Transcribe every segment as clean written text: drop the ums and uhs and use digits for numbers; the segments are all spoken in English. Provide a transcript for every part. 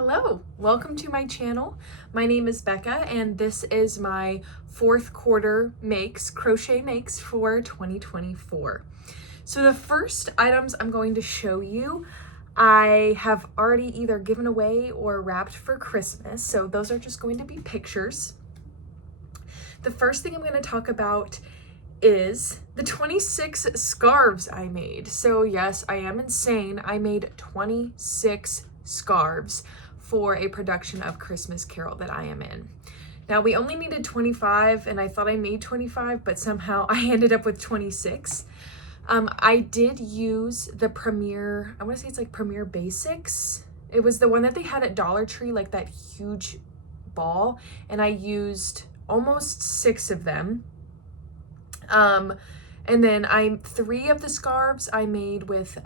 Hello, welcome to my channel. My name is Becca and this is my fourth quarter crochet makes for 2024. So the first items I'm going to show you, I have already either given away or wrapped for Christmas. So those are just going to be pictures. The first thing I'm going to talk about is the 26 scarves I made. So yes, I am insane. I made 26 scarves for a production of Christmas Carol that I am in. Now we only needed 25 and I thought I made 25, but somehow I ended up with 26. I did use the Premier, I want to say it's like Premier Basics. It was the one that they had at Dollar Tree, like that huge ball, and I used almost 6 of them. And then 3 of the scarves I made with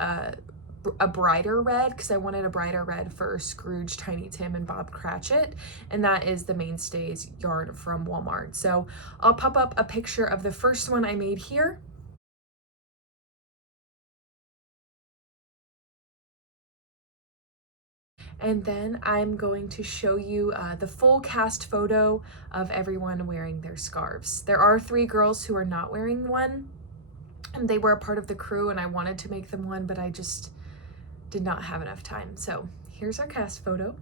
a brighter red, because I wanted a brighter red for Scrooge, Tiny Tim, and Bob Cratchit, and that is the Mainstays yarn from Walmart. So I'll pop up a picture of the first one I made here. And then I'm going to show you the full cast photo of everyone wearing their scarves. There are 3 girls who are not wearing one, and they were a part of the crew, and I wanted to make them one, but I just did not have enough time. So here's our cast photo.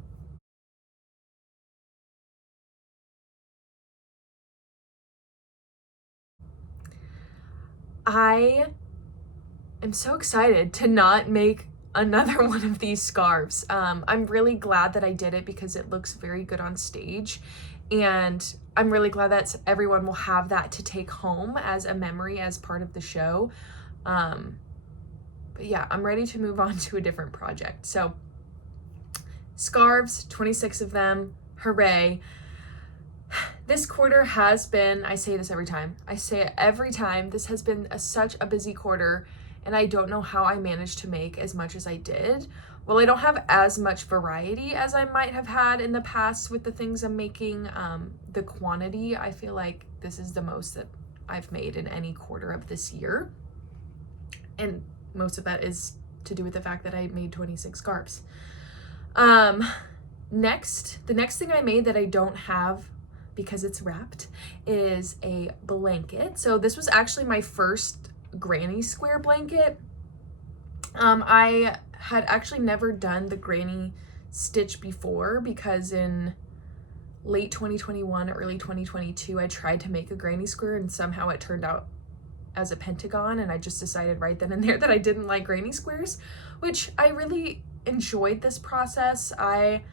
I am so excited to not make another one of these scarves. I'm really glad that I did it because it looks very good on stage, and I'm really glad that everyone will have that to take home as a memory as part of the show. But yeah, I'm ready to move on to a different project. So scarves, 26 of them, hooray. This quarter has been, I say this every time, this has been such a busy quarter, and I don't know how I managed to make as much as I did. Well, I don't have as much variety as I might have had in the past with the things I'm making. The quantity, I feel like this is the most that I've made in any quarter of this year. And most of that is to do with the fact that I made 26 scarves. The next thing I made that I don't have because it's wrapped is a blanket. So this was actually my first granny square blanket. I had actually never done the granny stitch before because in late 2021, early 2022, I tried to make a granny square and somehow it turned out as a pentagon, and I just decided right then and there that I didn't like granny squares, which I really enjoyed this process. One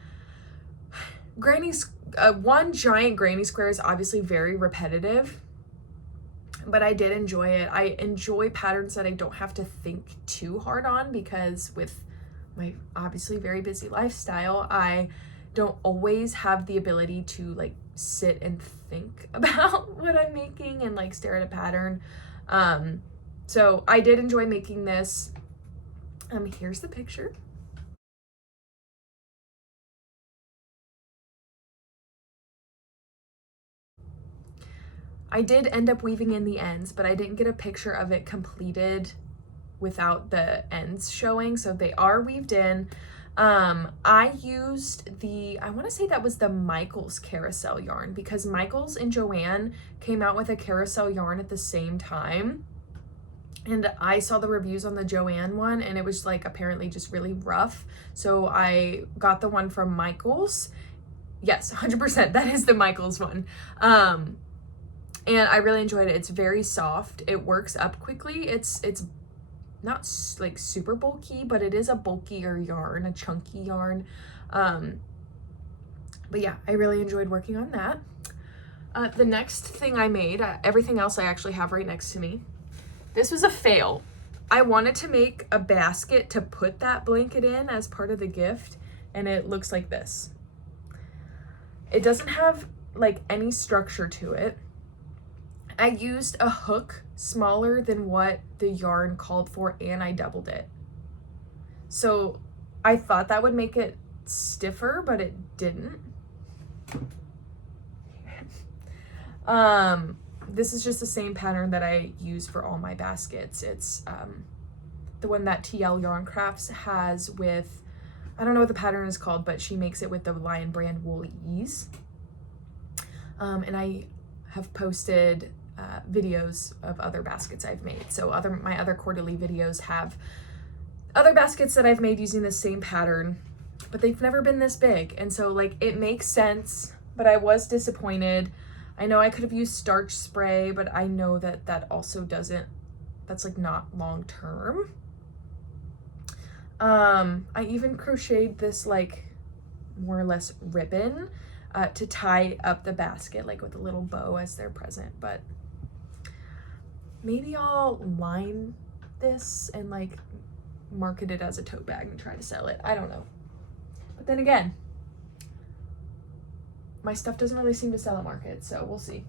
giant granny square is obviously very repetitive, but I did enjoy it. I enjoy patterns that I don't have to think too hard on because with my obviously very busy lifestyle, I don't always have the ability to like sit and think about what I'm making and like stare at a pattern. So I did enjoy making this. Here's the picture. I did end up weaving in the ends, but I didn't get a picture of it completed without the ends showing, so they are weaved in. I used I want to say that was the Michaels carousel yarn, because Michaels and Joanne came out with a carousel yarn at the same time. And I saw the reviews on the Joanne one and it was like apparently just really rough. So I got the one from Michaels. Yes, 100%, that is the Michaels one. And I really enjoyed it. It's very soft. It works up quickly. It's not like super bulky, but it is a bulkier yarn, a chunky yarn. But yeah, I really enjoyed working on that. The next thing I made, everything else I actually have right next to me. This was a fail. I wanted to make a basket to put that blanket in as part of the gift, and it looks like this. It doesn't have like any structure to it. I used a hook smaller than what the yarn called for, and I doubled it. So I thought that would make it stiffer, but it didn't. This is just the same pattern that I use for all my baskets. It's the one that TL Yarn Crafts has with I don't know what the pattern is called, but she makes it with the Lion brand Wool Ease. And I have posted videos of other baskets I've made. So my other quarterly videos have other baskets that I've made using the same pattern, but they've never been this big. And so like it makes sense, but I was disappointed. I know I could have used starch spray, but I know that that also doesn't, that's like not long term. I even crocheted this like more or less ribbon to tie up the basket, like with a little bow as their present, but maybe I'll line this and like market it as a tote bag and try to sell it. I don't know. But then again, my stuff doesn't really seem to sell at market, so we'll see.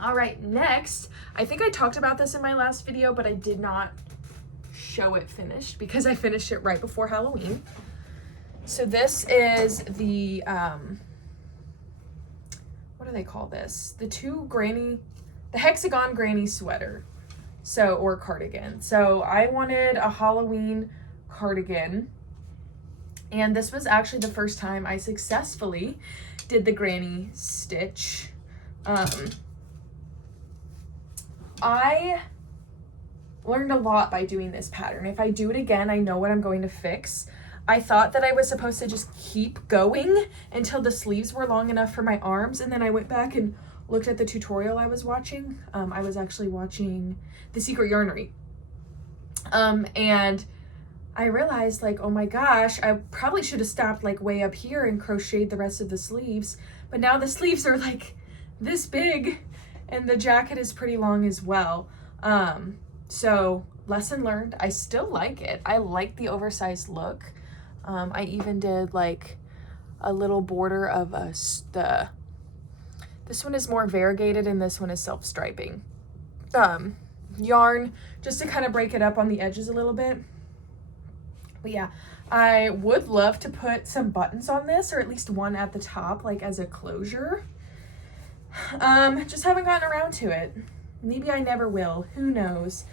All right, next, I think I talked about this in my last video, but I did not show it finished because I finished it right before Halloween. So this is the, what do they call this? The hexagon granny sweater. So, or cardigan. So I wanted a Halloween cardigan. And this was actually the first time I successfully did the granny stitch. I learned a lot by doing this pattern. If I do it again, I know what I'm going to fix. I thought that I was supposed to just keep going until the sleeves were long enough for my arms. And then I went back and looked at the tutorial I was watching. I was actually watching The Secret Yarnery. And I realized like, oh my gosh, I probably should have stopped like way up here and crocheted the rest of the sleeves. But now the sleeves are like this big and the jacket is pretty long as well. So lesson learned. I still like it. I like the oversized look. I even did like a little border of this one is more variegated and this one is self-striping yarn just to kind of break it up on the edges a little bit. But yeah, I would love to put some buttons on this, or at least one at the top, like as a closure. Just haven't gotten around to it. Maybe I never will, who knows?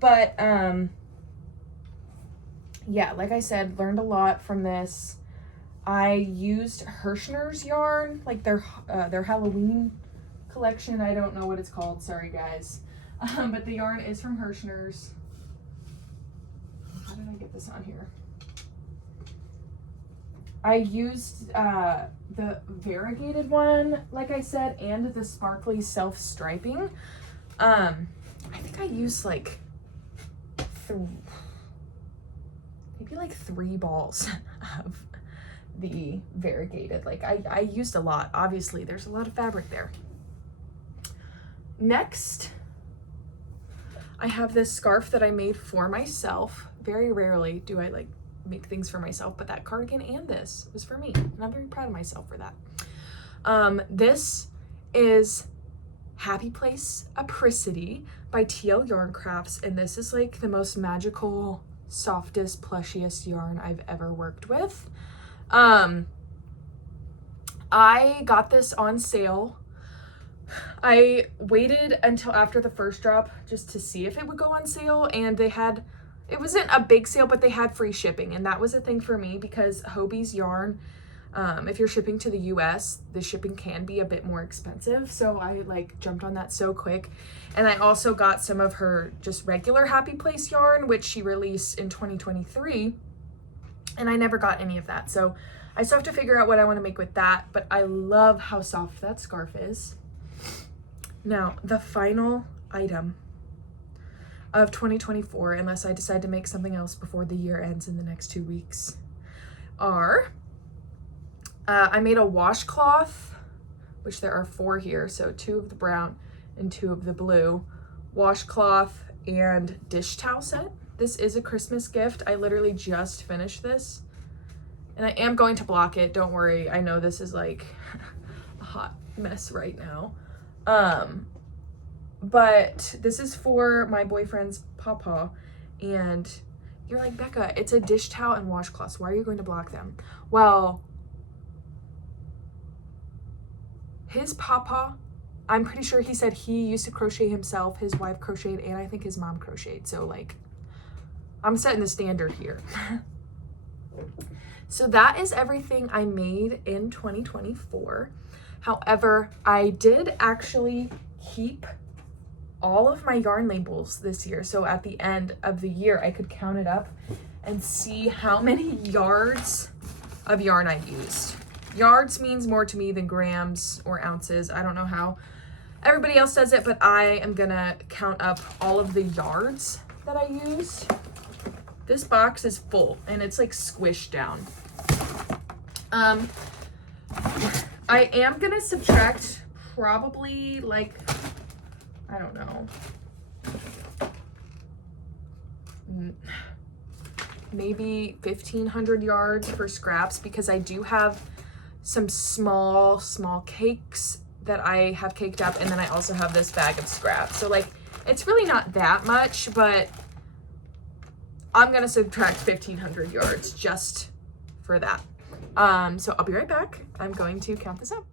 But yeah, like I said, learned a lot from this. I used Hirschner's yarn, like their Halloween collection. I don't know what it's called, sorry guys. But the yarn is from Hirschner's. How did I get this on here? I used the variegated one, like I said, and the sparkly self-striping. I think I used like maybe like 3 balls of the variegated. Like I used a lot. Obviously, there's a lot of fabric there. Next, I have this scarf that I made for myself. Very rarely do I like make things for myself, but that cardigan and this was for me, and I'm very proud of myself for that. This is Happy Place Apricity by TL Yarn Crafts, and this is like the most magical, softest, plushiest yarn I've ever worked with. I got this on sale. I waited until after the first drop just to see if it would go on sale, and it wasn't a big sale, but they had free shipping, and that was a thing for me because Hobie's yarn, if you're shipping to the US, the shipping can be a bit more expensive, so I like jumped on that so quick. And I also got some of her just regular Happy Place yarn, which she released in 2023, and I never got any of that, so I still have to figure out what I want to make with that, but I love how soft that scarf is. Now, the final item of 2024, unless I decide to make something else before the year ends in the next 2 weeks, are I made a washcloth, which there are 4 here, so 2 of the brown and 2 of the blue, washcloth and dish towel set. This is a Christmas gift. I literally just finished this, and I am going to block it. Don't worry. I know this is like a hot mess right now. But this is for my boyfriend's papa, and you're like, Becca, it's a dish towel and washcloths. Why are you going to block them? Well, his papa, I'm pretty sure he said he used to crochet himself, his wife crocheted, and I think his mom crocheted. So like, I'm setting the standard here. So that is everything I made in 2024. However, I did actually keep all of my yarn labels this year. So at the end of the year, I could count it up and see how many yards of yarn I used. Yards means more to me than grams or ounces. I don't know how everybody else does it, but I am gonna count up all of the yards that I used. This box is full and it's like squished down. I am gonna subtract probably like, I don't know, maybe 1,500 yards for scraps, because I do have some small cakes that I have caked up, and then I also have this bag of scraps. So like, it's really not that much, but I'm gonna subtract 1,500 yards just for that. So I'll be right back. I'm going to count this up.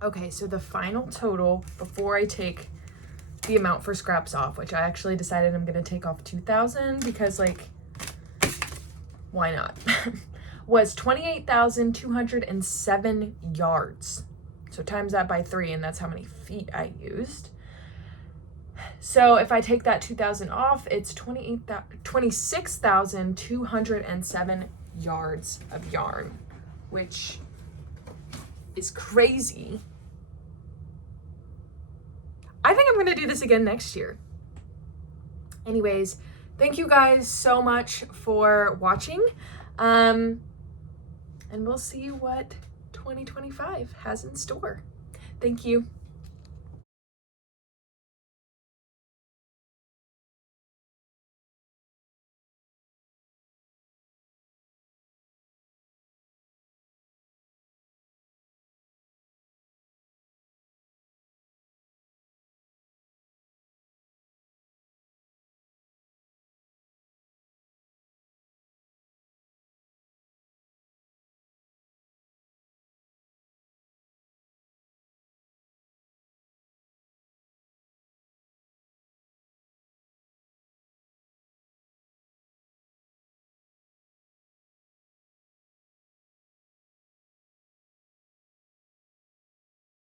Okay, so the final total before I take the amount for scraps off, which I actually decided I'm gonna take off 2,000 because like, why not? Was 28,207 yards. So times that by 3, and that's how many feet I used. So if I take that 2,000 off, it's 26,207 yards of yarn, which is crazy. I think I'm gonna do this again next year. Anyways, thank you guys so much for watching. And we'll see what 2025 has in store. Thank you.